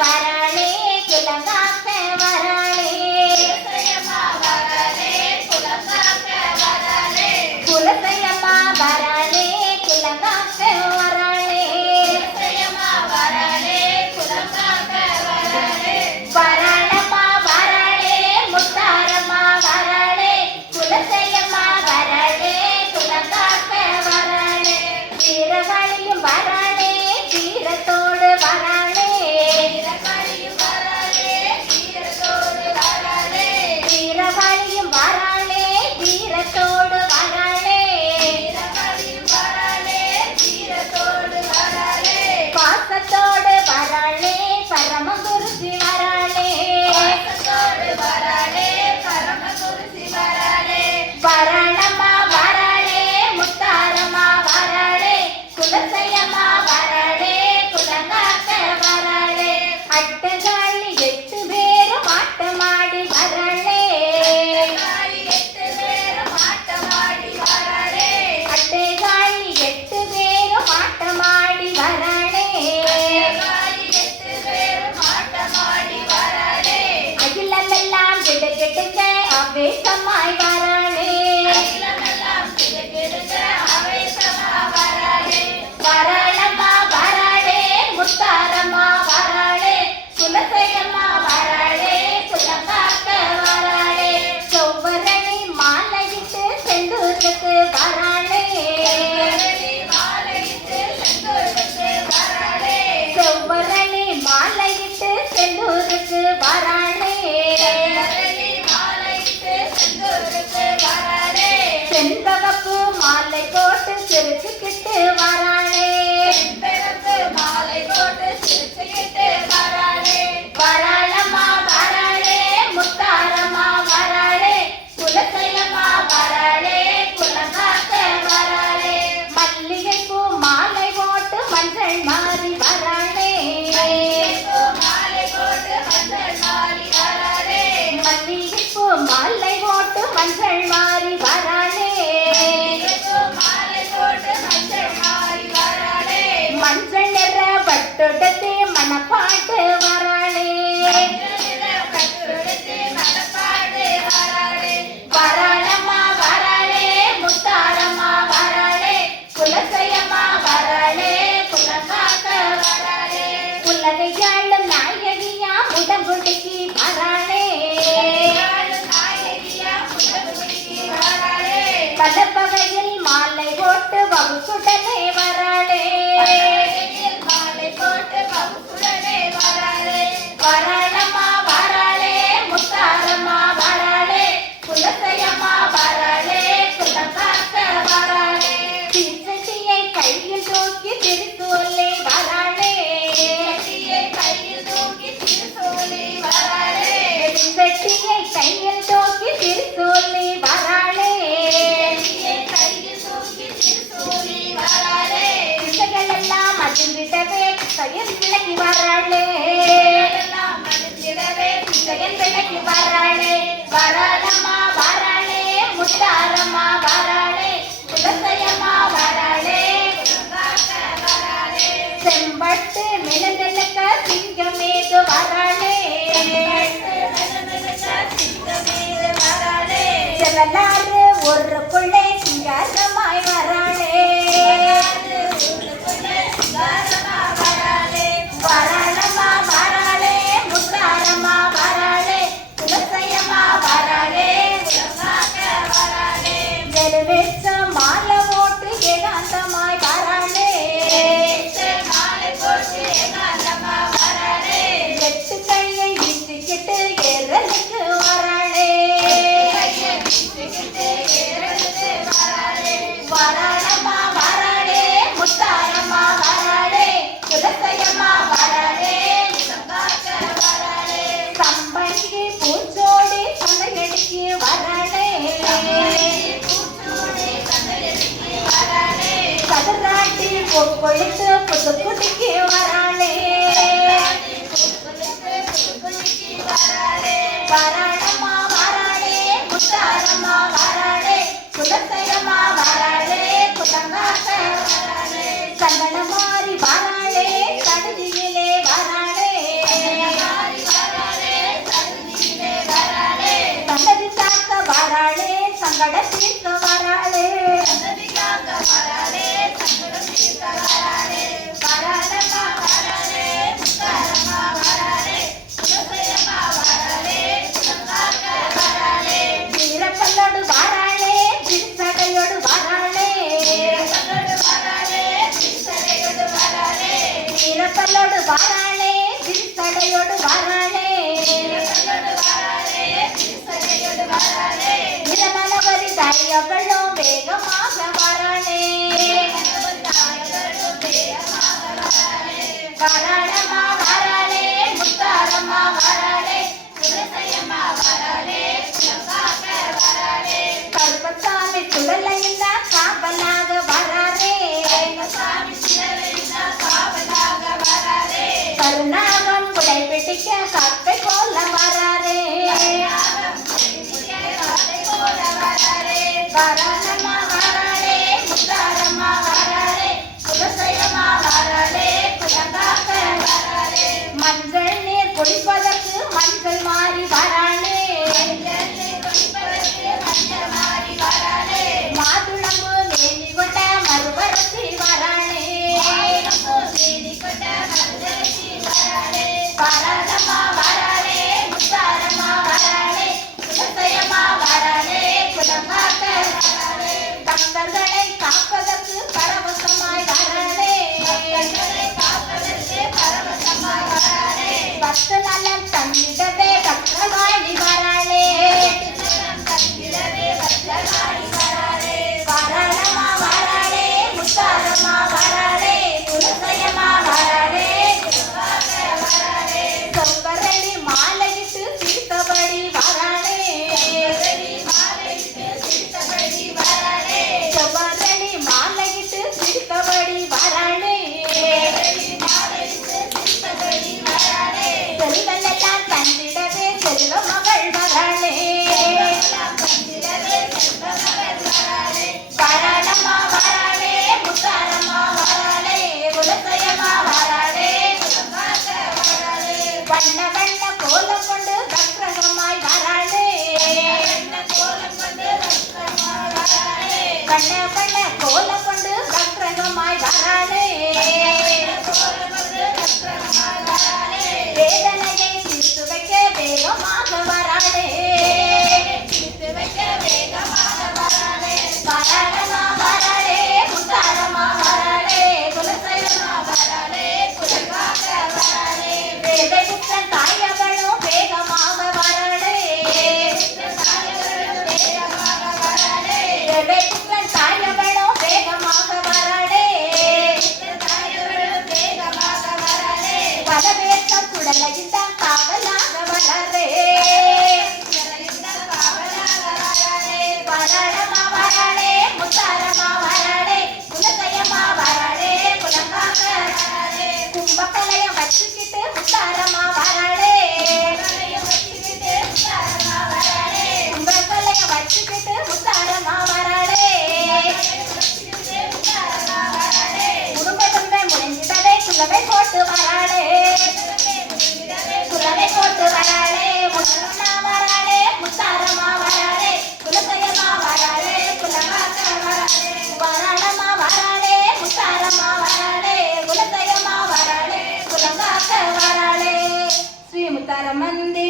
வராளே குலங்காக்க வராளே குலசையம்மா வராளே குலங்காக்க வராளே வராளம்மா வராளே முத்தாரம்மா வராளே குலசையம்மா வராளே குலங்காக்க வராளே வீரகாளியும் வராளே வீரத்தோடு வராளே வீரகாளியும் வராளே வீரத்தோடு வராளே வீரகாளியும் வராளே வீரத்தோடு வராளே வீரகாளியும் வராளே வீரத்தோடு வராளே பாசத்தோடு வராளே பரமகுருசி வராளே பாசத்தோடு வராளே பரமகுருசி வராளே வராளம்மா வராளே முத்தாரம்மா வராளே குலசையம்மா வராளே குலங்காக்க வராளே அட்டகாளி 8 பேரும் ஆட்டமாடி வராளே அட்டகாளி 8 பேரும் ஆட்டமாடி வராளே அட்டகாளி 8 பேரும் ஆட்டமாடி வராளே அட்டகாளி 8 பேரும் ஆட்டமாடி வராளே அகிலமெல்லாம் கிடுகிடுங்க அவேசமாய் வராளே அகிலமெல்லாம் கிடுகிடுங்க அவேசமாய் வராளே வராளம்மா வராளே முத்தாரம்மா வராளே குலசையம்மா வராளே குலங்காக்க வராளே செவ்வரணி மாலையிட்டு செந்தூருக்கு வராளே செவ்வரணி மாலையிட்டு செந்தூருக்கு வராளே செந்தவப்பு மாலை போட்டு சிரிச்சுக்கிட்டு வராளே மாலை போட்டு சிரிச்சுக்கிட்டு வராளே வராளம்மா வராளே முத்தாரம்மா வராளே குலசையம்மா வராளே குலங்காக்க வராளே மல்லிகைப்பூ மாலை போட்டு மஞ்சள் மாறி வராளே மாலை போட்டு மஞ்சள் மாறி வராளே மல்லிகைப்பூ மாலை போட்டு மஞ்சள் மாறி வராளே மாலை போட்டு மஞ்சள் மாறி வராளே மஞ்சள் நிற பட்டுடுத்து மணப்பாட்டு வராளே வராளம்மா வராளே முத்தாரம்மா வராளே குலசையம்மா வராளே குலங்காக்க வராளே உலகையாளும் நாயகியா உடம்புடுக்கி வராளே பலப்பகையில் மாலை போட்டு வகுசுடனே வராளே மாலை போட்டு வகுசுடனே வராளே வராளம்மா வராளே முத்தாரம்மா வராளே குலசையம்மா வராளே குலங்காக்க வராளே தீச்சட்டியை கையில் தூக்கி திருத்தூலே வராளே கையில் தூக்கி திருத்தூலே வராளே தீச்சட்டியை கையில் தூக்கி திருத்தூலே வராளே திசைகளெல்லாம் அதிர்ந்திடவே திசையன் விலகி வராளே திசையன் விலகி வராளே வராளம்மா வராளே முத்தாரம்மா வராளே குலசையம்மா வராளே செம்பட்டு மிளந்தெழுக்க சிங்கமேது வராளே செவலாறு ஒரு பிள்ளை சிங்காரமாய் வராளே வராளம்மா வராளே முத்தாரம்மா வராளே குலசையம்மா வராளே ஜெலுவெச்ச மாலை போட்டு ஏகாந்தமாய் வராளே எட்டு கையை வீசிக்கிட்டு ஏறலுக்கு வராளே வராளம்மா வராளே முத்தாரம்மா வராளே குலசையம்மா வராளே சம்பங்கி பூச்சோடி சந்தையடிக்கு வராளே கதிராட்டி பொக்கொழித்து புதுக்குடிக்கு வராளே வராளம்மா வராளே முத்தாரம்மா வராளே குலசையம்மா வராளே குலங்காக்க வராளே சந்தனமாரி வராளே கடுதியிலே வராளே சங்கட தீர்க்க வராளே வராளம்மா வராளே முத்தாரம்மா வராளே குலசையம்மா வராளே குலங்காக்க வராளே வீரப்பல்லோடு வராளே திருச்சடையோடு வராளே வீரப்பல்லோடு வராளே திருச்சடையோடு வராளே வீரப்பல்லோடு வராளே திருச்சடையோடு வராளே திருச்சடையோடு வராளே இரநலவரி தாயவளோ வேகமாக வராளே வராளம்மா வராளே முத்தாரம்மா வராளே குலசையம்மா வராளே குலங்காக்க வராளே கருப்பசாமி சுடலையில்லா காவலாக வராளே கருப்பசாமி சுடலையில்லா காவலாக வராளே கருணாகம் குடை பிடிக்க கற்பை போல வராளே வராளம்மா வராளே முத்தாரம்மா வராளே குலசையம்மா வராளே குலங்காக்க வராளே மஞ்சள் நீர் குடிப்பதற்கு மஞ்சள் மாறி வராளே மாதுளம்பு மேனி கொண்ட மறுபரத்தி வராளே வராளம்மா வராளே முத்தாரம்மா வராளே குலசையம்மா வராளே குலங்காக்க வராளே பக்தர்களை காப்பதற்கு பரவசமாய் வராளே பக்த நலம் தந்திடவே பக்தவாணி வராளே வராளம்மா வராளே முத்தாரம்மா வராளே குலசையம்மா வராளே சொப்பரளி மாலையிட்டு சிரித்தபடி வராளே சொப்பரளி மாலையிட்டு சிரித்தபடி வராளே செல்வல் எல்லாம் தந்திடவே செல்வ மகள் வராளே வராளம்மா வராளே முத்தாரம்மா வராளே குலசையம்மா வராளே வண்ண வண்ண கோலம் கொண்டு கற்றகமாய் வராளே வண்ண வண்ண கோலம் கொண்டு கற்றகமாய் வராளே வேதனையை தீர்த்து வைக்க வேகமாக வராளே வராளம்மா வராளே முத்தாரம்மா வராளே குலசையம்மா வராளே குலங்காக்க வராளே வேதை புத்தன் தாயவளும் வேகமாக வராளே வேதை புத்தன் தாயவளும் வேகமாக வராளே பலவேற்றம் சுடலைந்த காவலாக வராளே வராளம்மா வராளே முத்தாரம்மா வராளே குலசையம்மா வராளே குலங்காக்க வராளே கும்பகலையம் வச்சுக்கிட்டு முத்தாரம்மா வராளே கும்பகலையம் வச்சுக்கிட்டு முத்தாரம்மா வராளே குடும்பத்துடன் முடிஞ்சிடவே குலவை போட்டு வராளே குலவை போட்டு வராளே முத்தம்மா வராளே முத்தாரம்மா வராளே குலசையம்மா வராளே குலங்காக்க வராளே வராளம்மா வராளே முத்தாரம்மா வராளே குலசையம்மா வராளே குலங்காக்க வராளே ஸ்ரீ முத்தார மந்திர